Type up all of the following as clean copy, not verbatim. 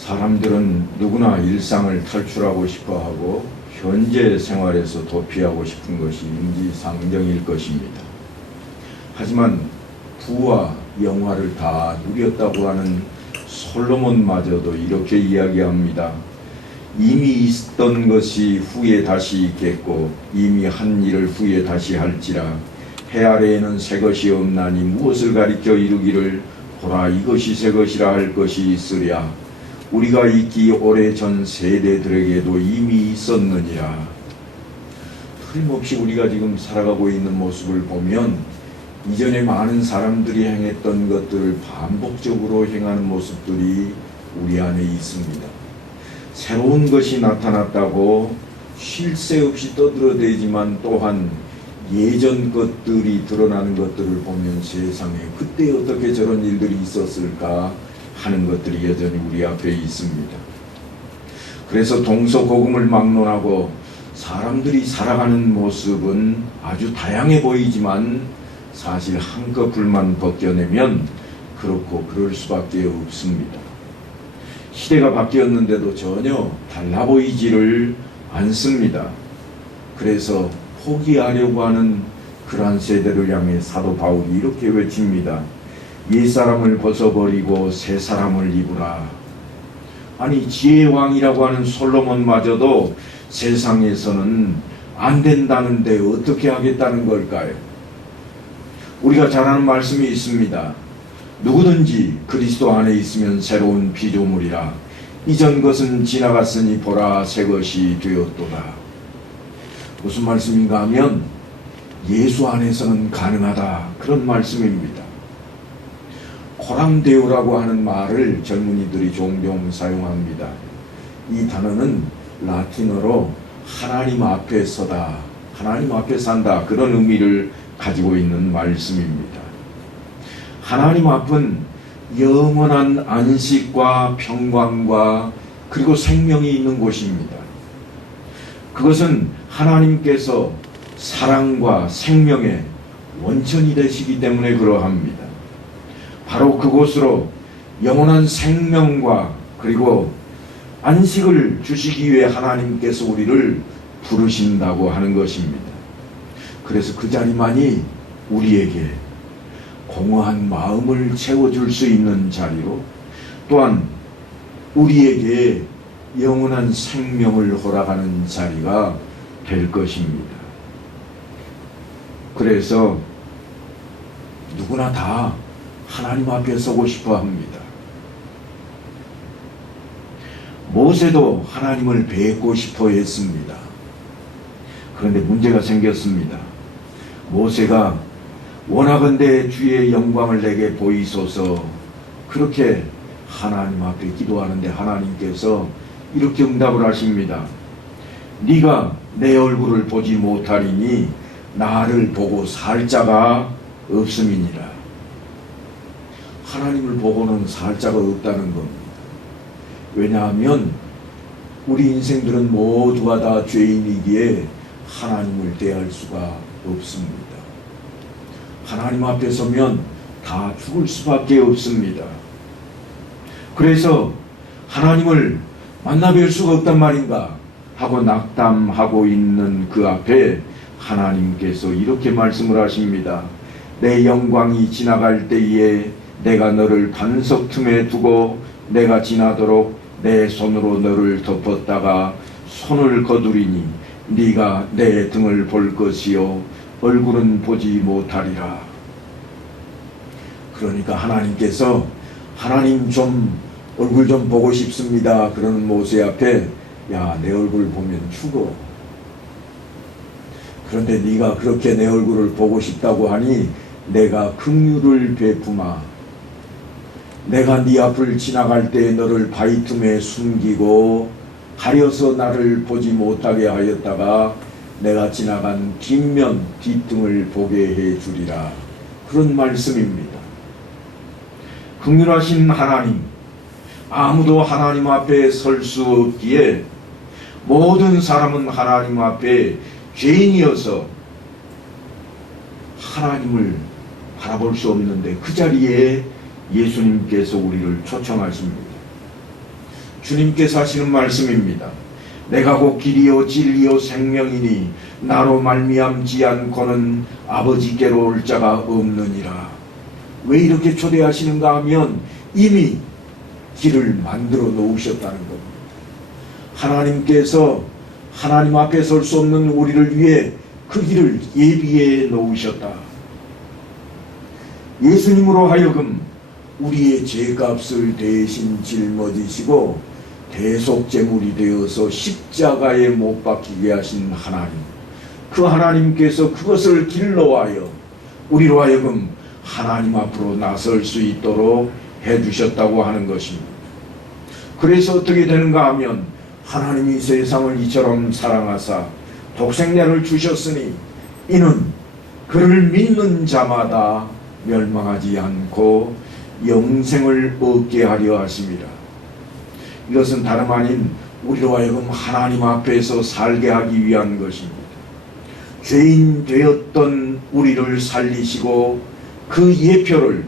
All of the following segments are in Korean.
사람들은 누구나 일상을 탈출하고 싶어하고 현재 생활에서 도피하고 싶은 것이 인지상정일 것입니다. 하지만 부와 영화를 다 누렸다고 하는 솔로몬마저도 이렇게 이야기합니다. 이미 있던 것이 후에 다시 있겠고 이미 한 일을 후에 다시 할지라. 해 아래에는 새 것이 없나니 무엇을 가리켜 이루기를 보라 이것이 새 것이라 할 것이 있으랴. 우리가 있기 오래전 세대들에게도 이미 있었느니라. 틀림없이 우리가 지금 살아가고 있는 모습을 보면 이전에 많은 사람들이 행했던 것들을 반복적으로 행하는 모습들이 우리 안에 있습니다. 새로운 것이 나타났다고 쉴 새 없이 떠들어대지만 또한 예전 것들이 드러나는 것들을 보면 세상에 그때 어떻게 저런 일들이 있었을까 하는 것들이 여전히 우리 앞에 있습니다. 그래서 동서고금을 막론하고 사람들이 살아가는 모습은 아주 다양해 보이지만 사실 한꺼풀만 벗겨내면 그렇고 그럴 수밖에 없습니다. 시대가 바뀌었는데도 전혀 달라 보이지를 않습니다. 그래서 포기하려고 하는 그러한 세대를 향해 사도 바울이 이렇게 외칩니다. 옛사람을 벗어버리고 새사람을 입으라. 아니 지혜의 왕이라고 하는 솔로몬마저도 세상에서는 안 된다는데 어떻게 하겠다는 걸까요? 우리가 잘 아는 말씀이 있습니다. 누구든지 그리스도 안에 있으면 새로운 피조물이라. 이전 것은 지나갔으니 보라 새 것이 되었도다. 무슨 말씀인가 하면 예수 안에서는 가능하다 그런 말씀입니다. 코람데오라고 하는 말을 젊은이들이 종종 사용합니다. 이 단어는 라틴어로 하나님 앞에 서다, 하나님 앞에 산다 그런 의미를 가지고 있는 말씀입니다. 하나님 앞은 영원한 안식과 평강과 그리고 생명이 있는 곳입니다. 그것은 하나님께서 사랑과 생명의 원천이 되시기 때문에 그러합니다. 바로 그곳으로 영원한 생명과 그리고 안식을 주시기 위해 하나님께서 우리를 부르신다고 하는 것입니다. 그래서 그 자리만이 우리에게 공허한 마음을 채워줄 수 있는 자리로 또한 우리에게 영원한 생명을 허락하는 자리가 될 것입니다. 그래서 누구나 다 하나님 앞에 서고 싶어 합니다. 모세도 하나님을 뵙고 싶어 했습니다. 그런데 문제가 생겼습니다. 모세가 원하건대 주의 영광을 내게 보이소서 그렇게 하나님 앞에 기도하는데 하나님께서 이렇게 응답을 하십니다. 네가 내 얼굴을 보지 못하리니 나를 보고 살 자가 없음이니라. 하나님을 보고는 살 자가 없다는 겁니다. 왜냐하면 우리 인생들은 모두가 다 죄인이기에 하나님을 대할 수가 없습니다. 하나님 앞에 서면 다 죽을 수밖에 없습니다. 그래서 하나님을 만나뵐 수가 없단 말인가 하고 낙담하고 있는 그 앞에 하나님께서 이렇게 말씀을 하십니다. 내 영광이 지나갈 때에 내가 너를 반석 틈에 두고 내가 지나도록 내 손으로 너를 덮었다가 손을 거두리니 네가 내 등을 볼 것이요 얼굴은 보지 못하리라. 그러니까 하나님께서 하나님 좀 얼굴 좀 보고 싶습니다 그러는 모세 앞에 야 내 얼굴 보면 죽어. 그런데 네가 그렇게 내 얼굴을 보고 싶다고 하니 내가 긍휼을 베푸마. 내가 네 앞을 지나갈 때 너를 바위 틈에 숨기고 가려서 나를 보지 못하게 하였다가 내가 지나간 뒷면 뒷등을 보게 해 주리라. 그런 말씀입니다. 긍휼하신 하나님, 아무도 하나님 앞에 설 수 없기에 모든 사람은 하나님 앞에 죄인이어서 하나님을 바라볼 수 없는데 그 자리에 예수님께서 우리를 초청하십니다. 주님께서 하시는 말씀입니다. 내가 곧 길이요 진리요 생명이니 나로 말미암지 않고는 아버지께로 올 자가 없느니라. 왜 이렇게 초대하시는가 하면 이미 길을 만들어 놓으셨다는 겁니다. 하나님께서 하나님 앞에 설 수 없는 우리를 위해 그 길을 예비해 놓으셨다. 예수님으로 하여금 우리의 죄값을 대신 짊어지시고 대속제물이 되어서 십자가에 못 박히게 하신 하나님, 그 하나님께서 그것을 길러와여 우리로 하여금 하나님 앞으로 나설 수 있도록 해주셨다고 하는 것입니다. 그래서 어떻게 되는가 하면 하나님이 세상을 이처럼 사랑하사 독생자를 주셨으니 이는 그를 믿는 자마다 멸망하지 않고 영생을 얻게 하려 하심이라. 이것은 다름 아닌 우리로 하여금 하나님 앞에서 살게 하기 위한 것입니다. 죄인 되었던 우리를 살리시고 그 예표를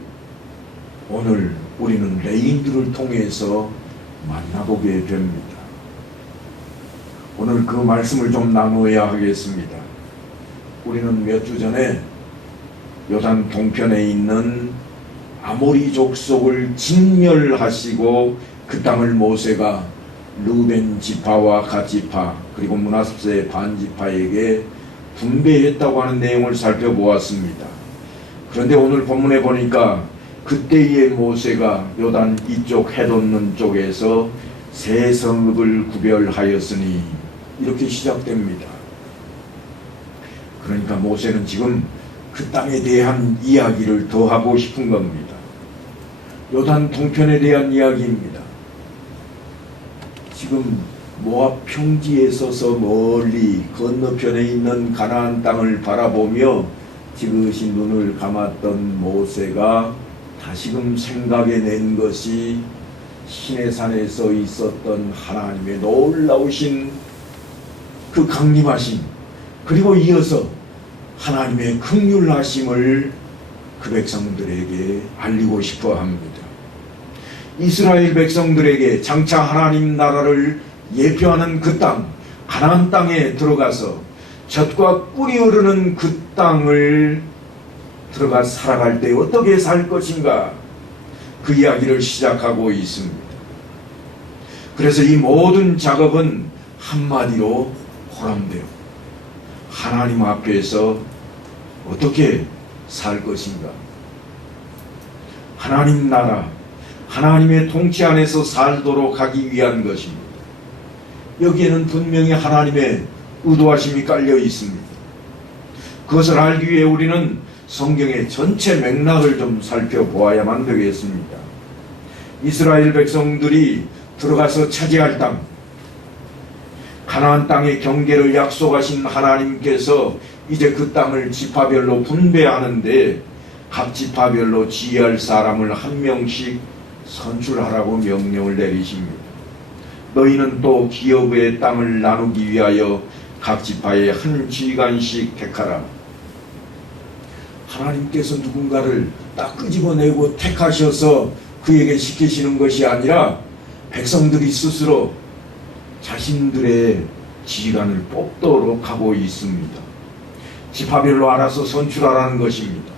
오늘 우리는 레인들을 통해서 만나보게 됩니다. 오늘 그 말씀을 좀 나누어야 하겠습니다. 우리는 몇 주 전에 요단 동편에 있는 아모리 족속을 진멸하시고 그 땅을 모세가 르벤 지파와 갓 지파 그리고 므낫세 반 지파에게 분배했다고 하는 내용을 살펴보았습니다. 그런데 오늘 본문에 보니까 그때의 모세가 요단 이쪽 해돋는 쪽에서 세 성읍을 구별하였으니 이렇게 시작됩니다. 그러니까 모세는 지금 그 땅에 대한 이야기를 더 하고 싶은 겁니다. 요단 동편에 대한 이야기입니다. 지금 모압 평지에 서서 멀리 건너편에 있는 가나안 땅을 바라보며 지그시 눈을 감았던 모세가 다시금 생각해 낸 것이 시내산에서 있었던 하나님의 놀라우신 그 강림하심, 그리고 이어서 하나님의 긍휼하심을 그 백성들에게 알리고 싶어 합니다. 이스라엘 백성들에게 장차 하나님 나라를 예표하는 그 땅, 가나안 땅에 들어가서 젖과 꿀이 흐르는 그 땅을 들어가 살아갈 때 어떻게 살 것인가, 그 이야기를 시작하고 있습니다. 그래서 이 모든 작업은 한마디로 호람되어 하나님 앞에서 어떻게 살 것인가, 하나님 나라, 하나님의 통치 안에서 살도록 하기 위한 것입니다. 여기에는 분명히 하나님의 의도하심이 깔려 있습니다. 그것을 알기 위해 우리는 성경의 전체 맥락을 좀 살펴보아야만 되겠습니다. 이스라엘 백성들이 들어가서 차지할 땅, 가나안 땅의 경계를 약속하신 하나님께서 이제 그 땅을 지파별로 분배하는데 각 지파별로 지휘할 사람을 한 명씩 선출하라고 명령을 내리십니다. 너희는 또 기업의 땅을 나누기 위하여 각 지파에 한 지휘관씩 택하라. 하나님께서 누군가를 딱 끄집어내고 택하셔서 그에게 시키시는 것이 아니라 백성들이 스스로 자신들의 지휘관을 뽑도록 하고 있습니다. 지파별로 알아서 선출하라는 것입니다.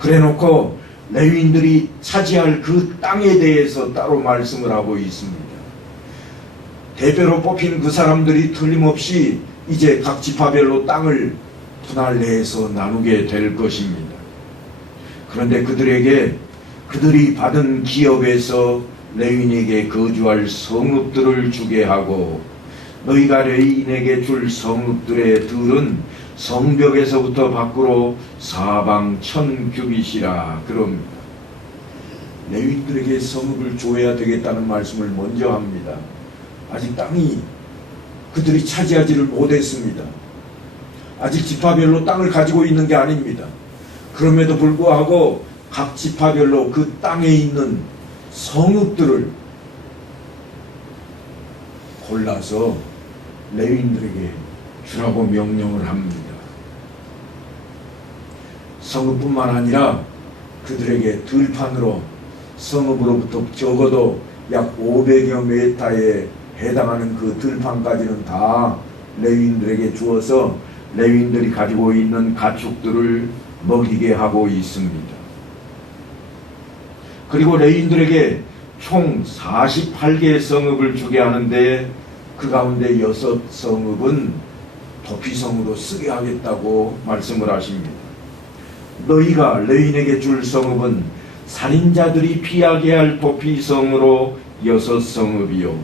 그래놓고 레위인들이 차지할 그 땅에 대해서 따로 말씀을 하고 있습니다. 대표로 뽑힌 그 사람들이 틀림없이 이제 각 지파별로 땅을 분할 내에서 나누게 될 것입니다. 그런데 그들이 받은 기업에서 레위인에게 거주할 성읍들을 주게 하고 너희가 레위인에게 줄 성읍들의 들은 성벽에서부터 밖으로 사방 1000규빗이라 그럽니다. 레위인들에게 성읍을 줘야 되겠다는 말씀을 먼저 합니다. 아직 땅이 그들이 차지하지를 못했습니다. 아직 지파별로 땅을 가지고 있는 게 아닙니다. 그럼에도 불구하고 각 지파별로 그 땅에 있는 성읍들을 골라서 레위인들에게 주라고 명령을 합니다. 성읍뿐만 아니라 그들에게 들판으로 성읍으로부터 적어도 약 500여 메타에 해당하는 그 들판까지는 다 레위인들에게 주어서 레위인들이 가지고 있는 가축들을 먹이게 하고 있습니다. 그리고 레위인들에게 총 48개의 성읍을 주게 하는데 그 가운데 6성읍은 도피성으로 쓰게 하겠다고 말씀을 하십니다. 너희가 레위인에게 줄 성읍은 살인자들이 피하게 할 도피성으로 6성읍이요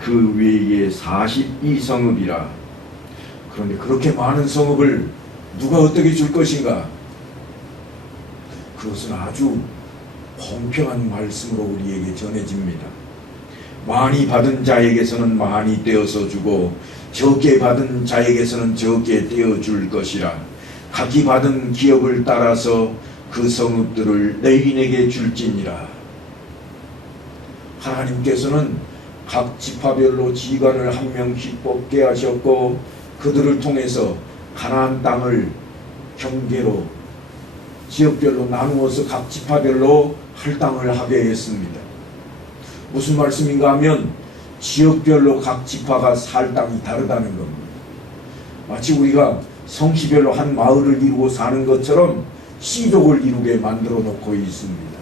그 외에 42성읍이라. 그런데 그렇게 많은 성읍을 누가 어떻게 줄 것인가? 그것은 아주 공평한 말씀으로 우리에게 전해집니다. 많이 받은 자에게서는 많이 떼어서 주고 적게 받은 자에게서는 적게 떼어줄 것이라. 각기 받은 기업을 따라서 그 성읍들을 레위인에게 줄지니라. 하나님께서는 각 지파별로 지관을 한 명씩 뽑게 하셨고 그들을 통해서 가나안 땅을 경계로 지역별로 나누어서 각 지파별로 할당을 하게 했습니다. 무슨 말씀인가 하면 지역별로 각 지파가 살 땅이 다르다는 겁니다. 마치 우리가 성시별로 한 마을을 이루고 사는 것처럼 시족을 이루게 만들어 놓고 있습니다.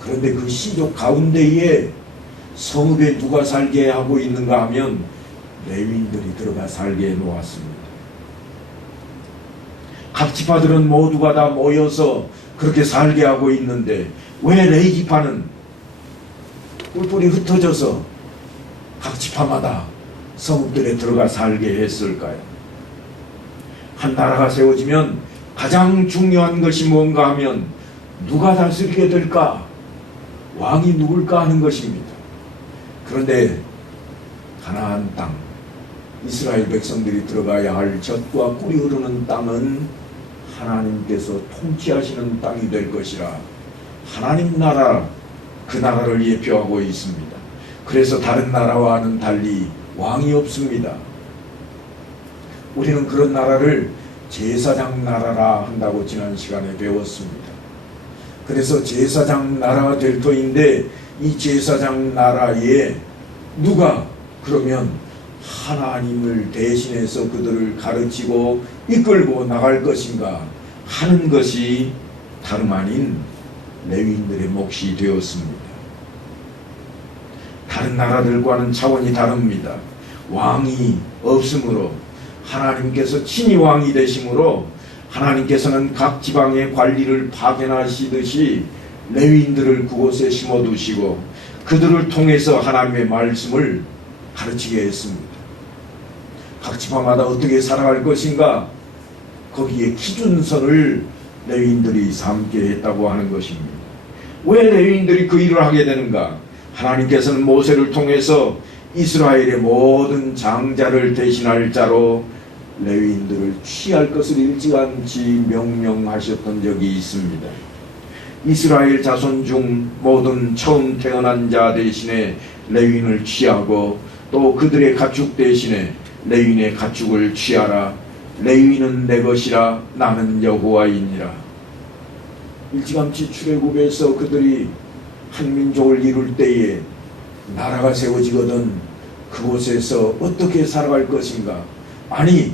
그런데 그 시족 가운데에 성읍에 누가 살게 하고 있는가 하면 레위인들이 들어가 살게 해놓았습니다. 각 지파들은 모두가 다 모여서 그렇게 살게 하고 있는데 왜 레위 지파는 뿔뿔이 흩어져서 각 지파마다 성읍들에 들어가 살게 했을까요? 한 나라가 세워지면 가장 중요한 것이 뭔가 하면 누가 다스리게 될까? 왕이 누굴까 하는 것입니다. 그런데 가나안 땅, 이스라엘 백성들이 들어가야 할 젖과 꿀이 흐르는 땅은 하나님께서 통치하시는 땅이 될 것이라. 하나님 나라, 그 나라를 예표하고 있습니다. 그래서 다른 나라와는 달리 왕이 없습니다. 우리는 그런 나라를 제사장 나라라 한다고 지난 시간에 배웠습니다. 그래서 제사장 나라가 될 터인데 이 제사장 나라에 누가 그러면 하나님을 대신해서 그들을 가르치고 이끌고 나갈 것인가 하는 것이 다름 아닌 레위인들의 몫이 되었습니다. 다른 나라들과는 차원이 다릅니다. 왕이 없으므로 하나님께서 친히 왕이 되심으로 하나님께서는 각 지방의 관리를 파견하시듯이 레위인들을 그곳에 심어두시고 그들을 통해서 하나님의 말씀을 가르치게 했습니다. 각 지파마다 어떻게 살아갈 것인가 거기에 기준선을 레위인들이 삼게 했다고 하는 것입니다. 왜 레위인들이 그 일을 하게 되는가? 하나님께서는 모세를 통해서 이스라엘의 모든 장자를 대신할 자로 레위인들을 취할 것을 일찌감치 명령하셨던 적이 있습니다. 이스라엘 자손 중 모든 처음 태어난 자 대신에 레위인을 취하고 또 그들의 가축 대신에 레위인의 가축을 취하라. 레위인은 내 것이라 나는 여호와이니라. 일찌감치 출애굽에서 그들이 한 민족을 이룰 때에 나라가 세워지거든 그곳에서 어떻게 살아갈 것인가? 아니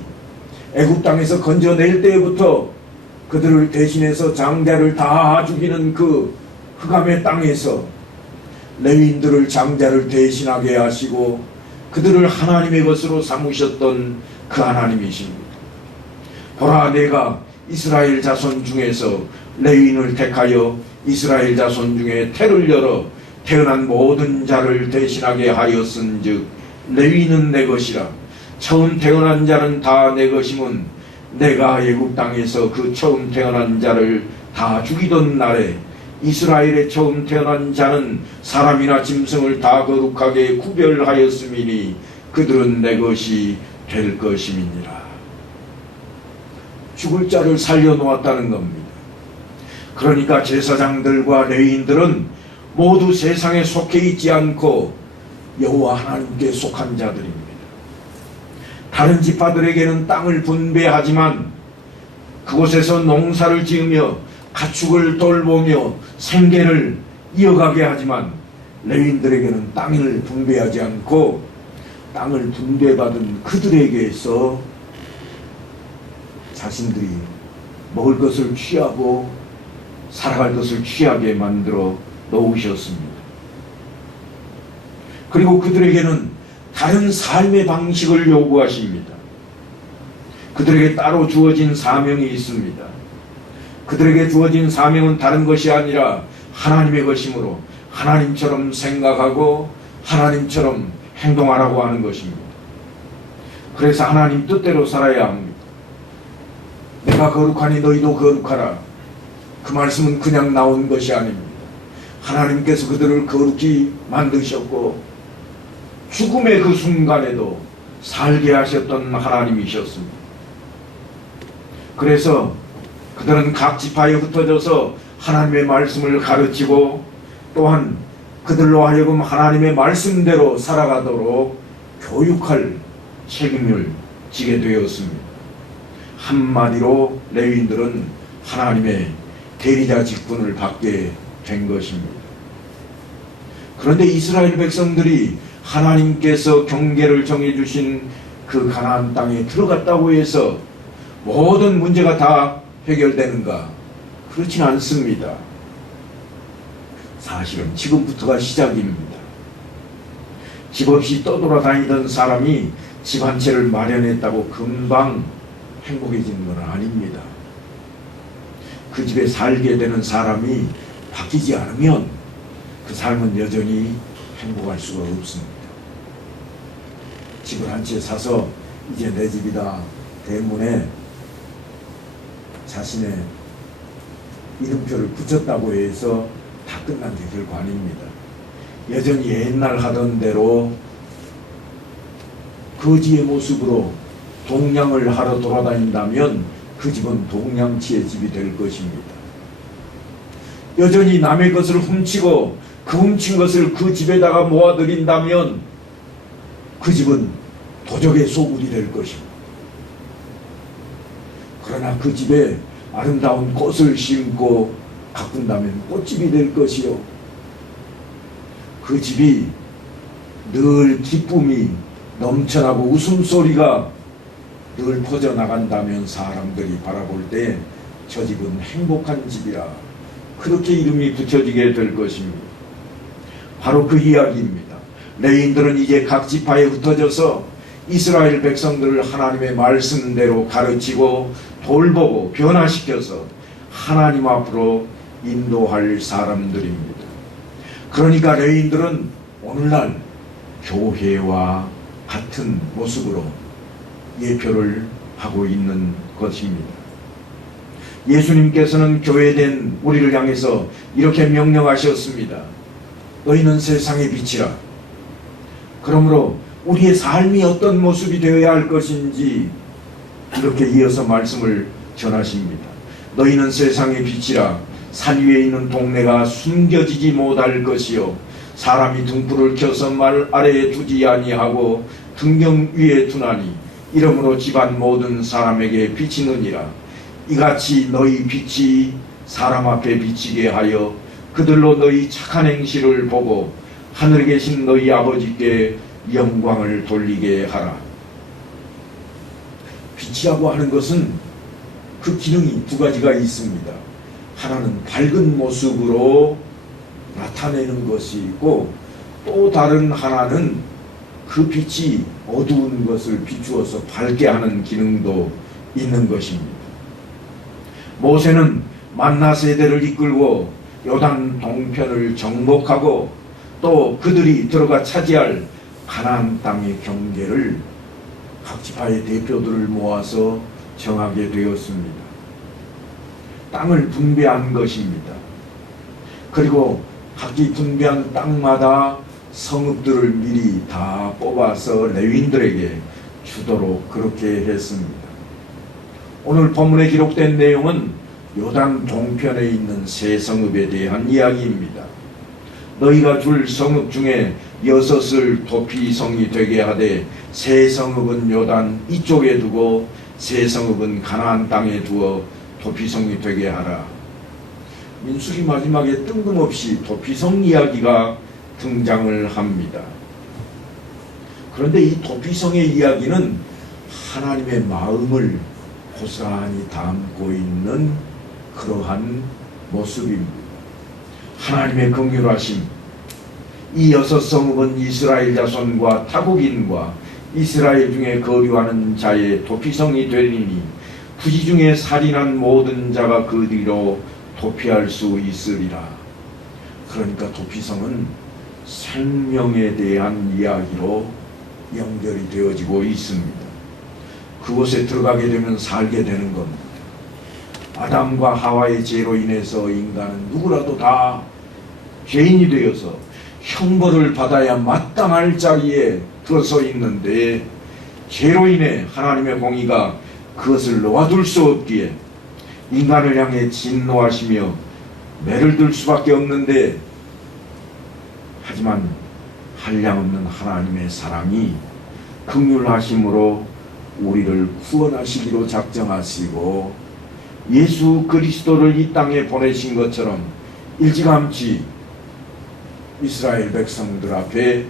애굽 땅에서 건져낼 때부터 그들을 대신해서 장자를 다 죽이는 그 흑암의 땅에서 레위인들을 장자를 대신하게 하시고 그들을 하나님의 것으로 삼으셨던 그 하나님이십니다. 보라 내가 이스라엘 자손 중에서 레위인을 택하여 이스라엘 자손 중에 태를 열어 태어난 모든 자를 대신하게 하였은즉 레위인은 내 것이라. 처음 태어난 자는 다 내 것이면 내가 애굽 땅에서 그 처음 태어난 자를 다 죽이던 날에 이스라엘의 처음 태어난 자는 사람이나 짐승을 다 거룩하게 구별하였음이니 그들은 내 것이 될 것임이니라. 죽을 자를 살려놓았다는 겁니다. 그러니까 제사장들과 레위인들은 모두 세상에 속해 있지 않고 여호와 하나님께 속한 자들입니다. 다른 지파들에게는 땅을 분배하지만 그곳에서 농사를 지으며 가축을 돌보며 생계를 이어가게 하지만 레위인들에게는 땅을 분배하지 않고 땅을 분배받은 그들에게서 자신들이 먹을 것을 취하고 살아갈 것을 취하게 만들어 놓으셨습니다. 그리고 그들에게는 다른 삶의 방식을 요구하십니다. 그들에게 따로 주어진 사명이 있습니다. 그들에게 주어진 사명은 다른 것이 아니라 하나님의 것이므로 하나님처럼 생각하고 하나님처럼 행동하라고 하는 것입니다. 그래서 하나님 뜻대로 살아야 합니다. 내가 거룩하니 너희도 거룩하라. 그 말씀은 그냥 나온 것이 아닙니다. 하나님께서 그들을 거룩히 만드셨고 죽음의 그 순간에도 살게 하셨던 하나님이셨습니다. 그래서 그들은 각 지파에 흩어져서 하나님의 말씀을 가르치고 또한 그들로 하여금 하나님의 말씀대로 살아가도록 교육할 책임을 지게 되었습니다. 한마디로 레위인들은 하나님의 대리자 직분을 받게 된 것입니다. 그런데 이스라엘 백성들이 하나님께서 경계를 정해주신 그 가나안 땅에 들어갔다고 해서 모든 문제가 다 해결되는가? 그렇진 않습니다. 사실은 지금부터가 시작입니다. 집 없이 떠돌아다니던 사람이 집 한 채를 마련했다고 금방 행복해지는 건 아닙니다. 그 집에 살게 되는 사람이 바뀌지 않으면 그 삶은 여전히 행복할 수가 없습니다. 집을 한 채 사서 이제 내 집이다 대문에 자신의 이름표를 붙였다고 해서 다 끝난 게 결코 아닙니다. 여전히 옛날 하던 대로 거지의 모습으로 동냥을 하러 돌아다닌다면 그 집은 동냥치의 집이 될 것입니다. 여전히 남의 것을 훔치고 그 훔친 것을 그 집에다가 모아들인다면 그 집은 도적의 소굴이 될 것입니다. 그러나 그 집에 아름다운 꽃을 심고 가꾼다면 꽃집이 될 것이요. 그 집이 늘 기쁨이 넘쳐나고 웃음소리가 늘 퍼져나간다면 사람들이 바라볼 때 저 집은 행복한 집이라 그렇게 이름이 붙여지게 될 것입니다. 바로 그 이야기입니다. 레위인들은 이제 각 지파에 흩어져서 이스라엘 백성들을 하나님의 말씀대로 가르치고 돌보고 변화시켜서 하나님 앞으로 인도할 사람들입니다. 그러니까 레위인들은 오늘날 교회와 같은 모습으로 예표를 하고 있는 것입니다. 예수님께서는 교회된 우리를 향해서 이렇게 명령하셨습니다. 너희는 세상의 빛이라. 그러므로 우리의 삶이 어떤 모습이 되어야 할 것인지 이렇게 이어서 말씀을 전하십니다. 너희는 세상의 빛이라. 산 위에 있는 동네가 숨겨지지 못할 것이요 사람이 등불을 켜서 말 아래에 두지 아니하고 등경 위에 두나니 이러므로 집안 모든 사람에게 비치느니라. 이같이 너희 빛이 사람 앞에 비치게 하여 그들로 너희 착한 행실을 보고 하늘에 계신 너희 아버지께 영광을 돌리게 하라. 빛이라고 하는 것은 그 기능이 두 가지가 있습니다. 하나는 밝은 모습으로 나타내는 것이 있고 또 다른 하나는 그 빛이 어두운 것을 비추어서 밝게 하는 기능도 있는 것입니다. 모세는 만나 세대를 이끌고 요단 동편을 정복하고 또 그들이 들어가 차지할 가나안 땅의 경계를 각 지파의 대표들을 모아서 정하게 되었습니다. 땅을 분배한 것입니다. 그리고 각기 분배한 땅마다 성읍들을 미리 다 뽑아서 레위인들에게 주도록 그렇게 했습니다. 오늘 본문에 기록된 내용은 요단 동편에 있는 세 성읍에 대한 이야기입니다. 너희가 줄 성읍 중에 6을 도피성이 되게 하되 세 성읍은 요단 이쪽에 두고 세 성읍은 가나안 땅에 두어 도피성이 되게 하라. 민수기 마지막에 뜬금없이 도피성 이야기가 등장을 합니다. 그런데 이 도피성의 이야기는 하나님의 마음을 고스란히 담고 있는 그러한 모습입니다. 하나님의 긍휼하심, 이 6성읍은 이스라엘 자손과 타국인과 이스라엘 중에 거류하는 자의 도피성이 되리니 부지 중에 살인한 모든 자가 그 뒤로 도피할 수 있으리라. 그러니까 도피성은 생명에 대한 이야기로 연결이 되어지고 있습니다. 그곳에 들어가게 되면 살게 되는 겁니다. 아담과 하와의 죄로 인해서 인간은 누구라도 다 죄인이 되어서 형벌을 받아야 마땅할 자리에 들어서 있는데 죄로 인해 하나님의 공의가 그것을 놓아둘 수 없기에 인간을 향해 진노하시며 매를 들 수밖에 없는데, 하지만 한량없는 하나님의 사랑이 긍휼하심으로 우리를 구원하시기로 작정하시고 예수 그리스도를 이 땅에 보내신 것처럼 일찌감치 이스라엘 백성들 앞에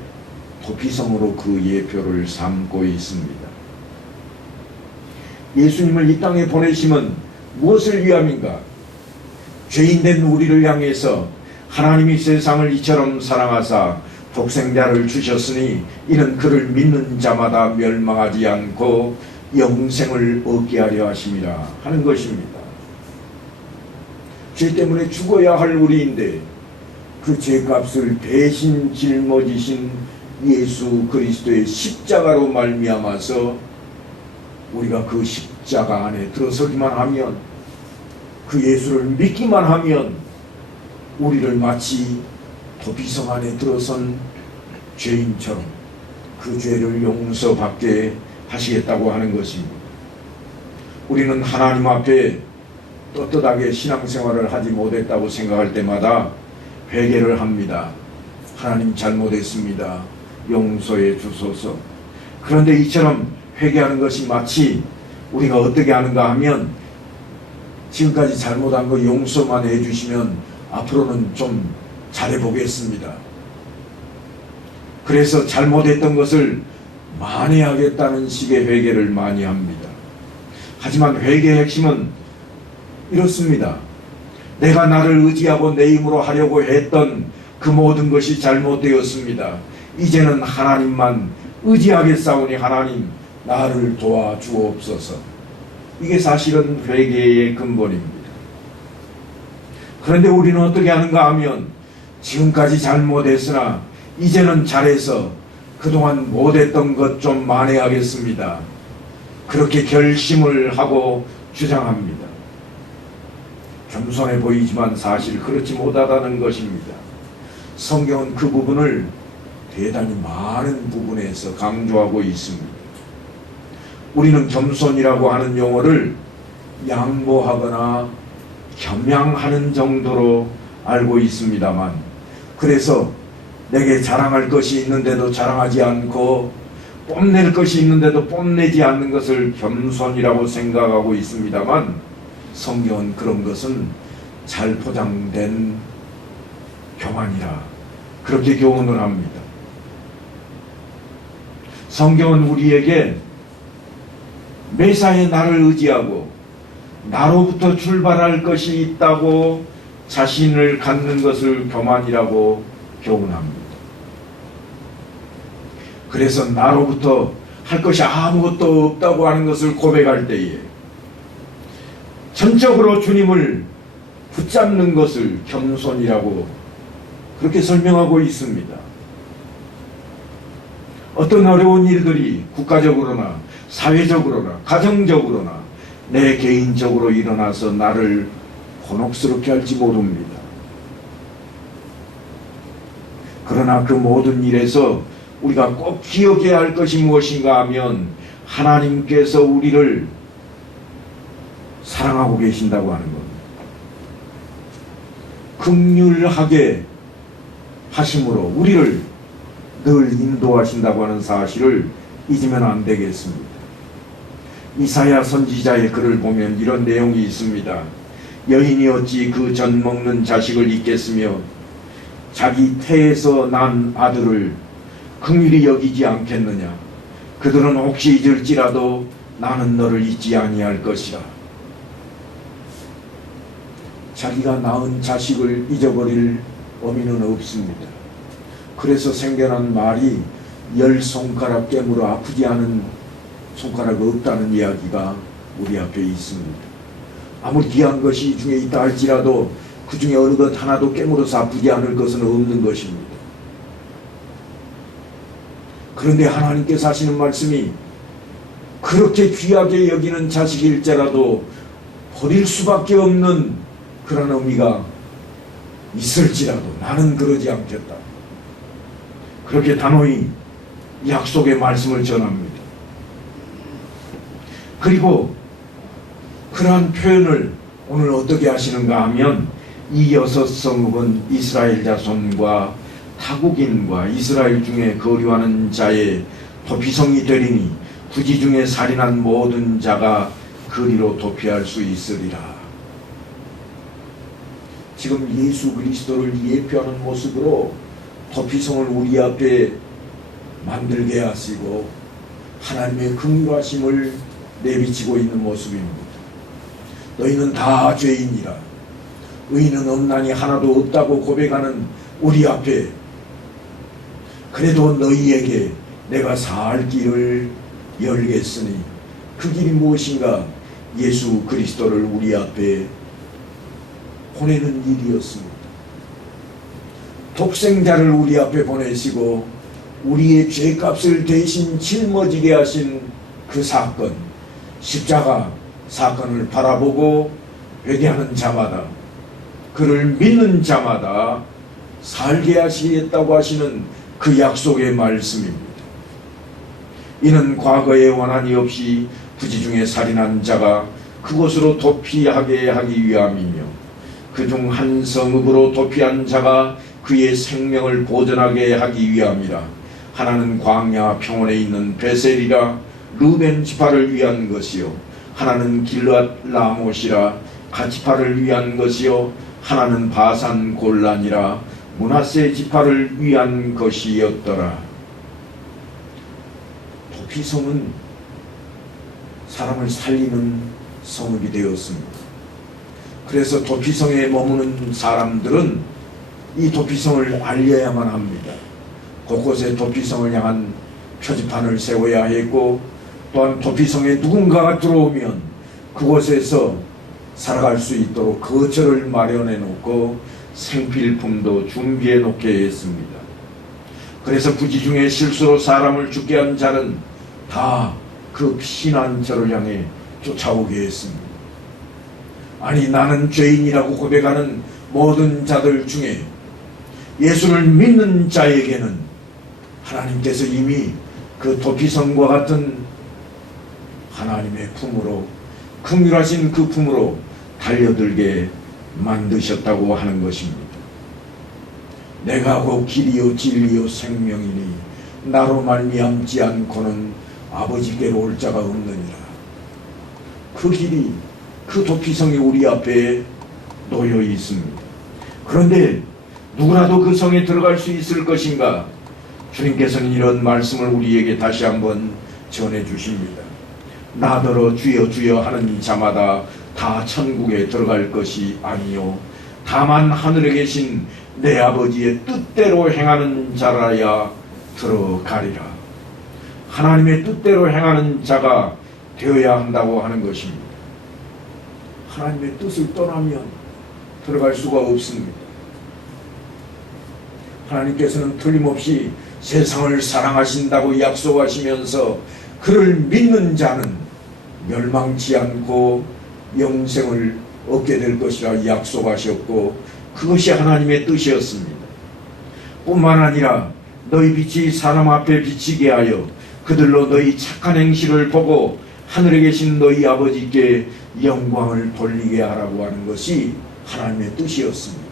도피성으로 그 예표를 삼고 있습니다. 예수님을 이 땅에 보내심은 무엇을 위함인가? 죄인된 우리를 향해서 하나님이 세상을 이처럼 사랑하사 독생자를 주셨으니 이는 그를 믿는 자마다 멸망하지 않고 영생을 얻게 하려 하심이라 하는 것입니다. 죄 때문에 죽어야 할 우리인데 그 죄값을 대신 짊어지신 예수 그리스도의 십자가로 말미암아서 우리가 그 십자가 안에 들어서기만 하면, 그 예수를 믿기만 하면 우리를 마치 도피성 안에 들어선 죄인처럼 그 죄를 용서받게 하시겠다고 하는 것입니다. 우리는 하나님 앞에 떳떳하게 신앙생활을 하지 못했다고 생각할 때마다 회개를 합니다. 하나님 잘못했습니다. 용서해 주소서. 그런데 이처럼 회개하는 것이 마치 우리가 어떻게 하는가 하면, 지금까지 잘못한 거 용서만 해주시면 앞으로는 좀 잘해보겠습니다. 그래서 잘못했던 것을 만회하겠다는 식의 회개를 많이 합니다. 하지만 회개의 핵심은 이렇습니다. 내가 나를 의지하고 내 힘으로 하려고 했던 그 모든 것이 잘못되었습니다. 이제는 하나님만 의지하겠사오니 하나님 나를 도와주옵소서. 이게 사실은 회개의 근본입니다. 그런데 우리는 어떻게 하는가 하면, 지금까지 잘못했으나 이제는 잘해서 그동안 못했던 것 좀 만회하겠습니다. 그렇게 결심을 하고 주장합니다. 겸손해 보이지만 사실 그렇지 못하다는 것입니다. 성경은 그 부분을 대단히 많은 부분에서 강조하고 있습니다. 우리는 겸손이라고 하는 용어를 양보하거나 겸양하는 정도로 알고 있습니다만, 그래서 내게 자랑할 것이 있는데도 자랑하지 않고 뽐낼 것이 있는데도 뽐내지 않는 것을 겸손이라고 생각하고 있습니다만, 성경은 그런 것은 잘 포장된 교만이라 그렇게 교훈을 합니다. 성경은 우리에게 매사에 나를 의지하고 나로부터 출발할 것이 있다고 자신을 갖는 것을 교만이라고 교훈합니다. 그래서 나로부터 할 것이 아무것도 없다고 하는 것을 고백할 때에 전적으로 주님을 붙잡는 것을 겸손이라고 그렇게 설명하고 있습니다. 어떤 어려운 일들이 국가적으로나 사회적으로나 가정적으로나 내 개인적으로 일어나서 나를 곤혹스럽게 할지 모릅니다. 그러나 그 모든 일에서 우리가 꼭 기억해야 할 것이 무엇인가 하면, 하나님께서 우리를 사랑하고 계신다고 하는 겁니다. 긍휼하게 하심으로 우리를 늘 인도하신다고 하는 사실을 잊으면 안 되겠습니다. 이사야 선지자의 글을 보면 이런 내용이 있습니다. 여인이 어찌 그 젖 먹는 자식을 잊겠으며 자기 태에서 난 아들을 긍휼히 여기지 않겠느냐. 그들은 혹시 잊을지라도 나는 너를 잊지 아니할 것이라. 자기가 낳은 자식을 잊어버릴 어미는 없습니다. 그래서 생겨난 말이 10손가락 깨물어 아프지 않은 손가락 없다는 이야기가 우리 앞에 있습니다. 아무리 귀한 것이 이 중에 있다 할지라도 그 중에 어느 것 하나도 깨물어서 아프지 않을 것은 없는 것입니다. 그런데 하나님께서 하시는 말씀이 그렇게 귀하게 여기는 자식일지라도 버릴 수밖에 없는 그런 의미가 있을지라도 나는 그러지 않겠다. 그렇게 단호히 약속의 말씀을 전합니다. 그리고 그러한 표현을 오늘 어떻게 하시는가 하면 이 6성읍은 이스라엘 자손과 타국인과 이스라엘 중에 거류하는 자의 도피성이 되리니 부지 중에 살인한 모든 자가 그리로 도피할 수 있으리라. 지금 예수 그리스도를 예표하는 모습으로 도피성을 우리 앞에 만들게 하시고 하나님의 긍휼하심을 내비치고 있는 모습입니다. 너희는 다 죄인이라 의인은 없나니 하나도 없다고 고백하는 우리 앞에 그래도 너희에게 내가 살 길을 열겠으니 그 길이 무엇인가? 예수 그리스도를 우리 앞에 보내는 일이었습니다. 독생자를 우리 앞에 보내시고 우리의 죄값을 대신 짊어지게 하신 그 사건, 십자가 사건을 바라보고 회개하는 자마다, 그를 믿는 자마다 살게 하시겠다고 하시는 그 약속의 말씀입니다. 이는 과거에 원한이 없이 부지 중에 살인한 자가 그곳으로 도피하게 하기 위함이며 그중 한 성읍으로 도피한 자가 그의 생명을 보존하게 하기 위함이라. 하나는 광야 평원에 있는 베셀이라 루벤 지파를 위한 것이요 하나는 길앗 라못이라 갓지파를 위한 것이요 하나는 바산 골란이라 므낫세 지파를 위한 것이었더라. 도피성은 사람을 살리는 성읍이 되었습니다. 그래서 도피성에 머무는 사람들은 이 도피성을 알려야만 합니다. 곳곳에 도피성을 향한 표지판을 세워야 했고 또한 도피성에 누군가가 들어오면 그곳에서 살아갈 수 있도록 거처를 마련해 놓고 생필품도 준비해 놓게 했습니다. 그래서 부지 중에 실수로 사람을 죽게 한 자는 다 그 피난처를 향해 쫓아오게 했습니다. 아니 나는 죄인이라고 고백하는 모든 자들 중에 예수를 믿는 자에게는 하나님께서 이미 그 도피성과 같은 하나님의 품으로 긍휼하신 그 품으로 달려들게 만드셨다고 하는 것입니다. 내가 곧 길이요 진리요 생명이니 나로 말미암지 않고는 아버지께로 올 자가 없느니라. 그 길이 그 도피성이 우리 앞에 놓여 있습니다. 그런데 누구라도 그 성에 들어갈 수 있을 것인가? 주님께서는 이런 말씀을 우리에게 다시 한번 전해 주십니다. 나더러 주여 주여 하는 자마다 다 천국에 들어갈 것이 아니요 다만 하늘에 계신 내 아버지의 뜻대로 행하는 자라야 들어가리라. 하나님의 뜻대로 행하는 자가 되어야 한다고 하는 것입니다. 하나님의 뜻을 떠나면 들어갈 수가 없습니다. 하나님께서는 틀림없이 세상을 사랑하신다고 약속하시면서 그를 믿는 자는 멸망치 않고 영생을 얻게 될 것이라 약속하셨고 그것이 하나님의 뜻이었습니다. 뿐만 아니라 너희 빛이 사람 앞에 비치게 하여 그들로 너희 착한 행실을 보고 하늘에 계신 너희 아버지께 영광을 돌리게 하라고 하는 것이 하나님의 뜻이었습니다.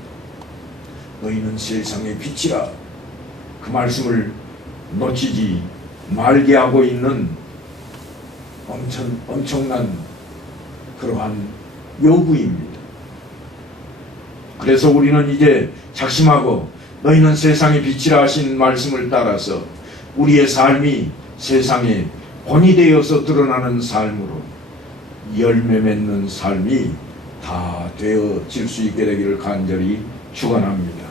너희는 세상의 빛이라. 그 말씀을 놓치지 말게 하고 있는 엄청난 그러한 요구입니다. 그래서 우리는 이제 작심하고 너희는 세상의 빛이라 하신 말씀을 따라서 우리의 삶이 세상에 본이 되어서 드러나는 삶으로 열매 맺는 삶이 다 되어질 수 있게 되기를 간절히 축원합니다.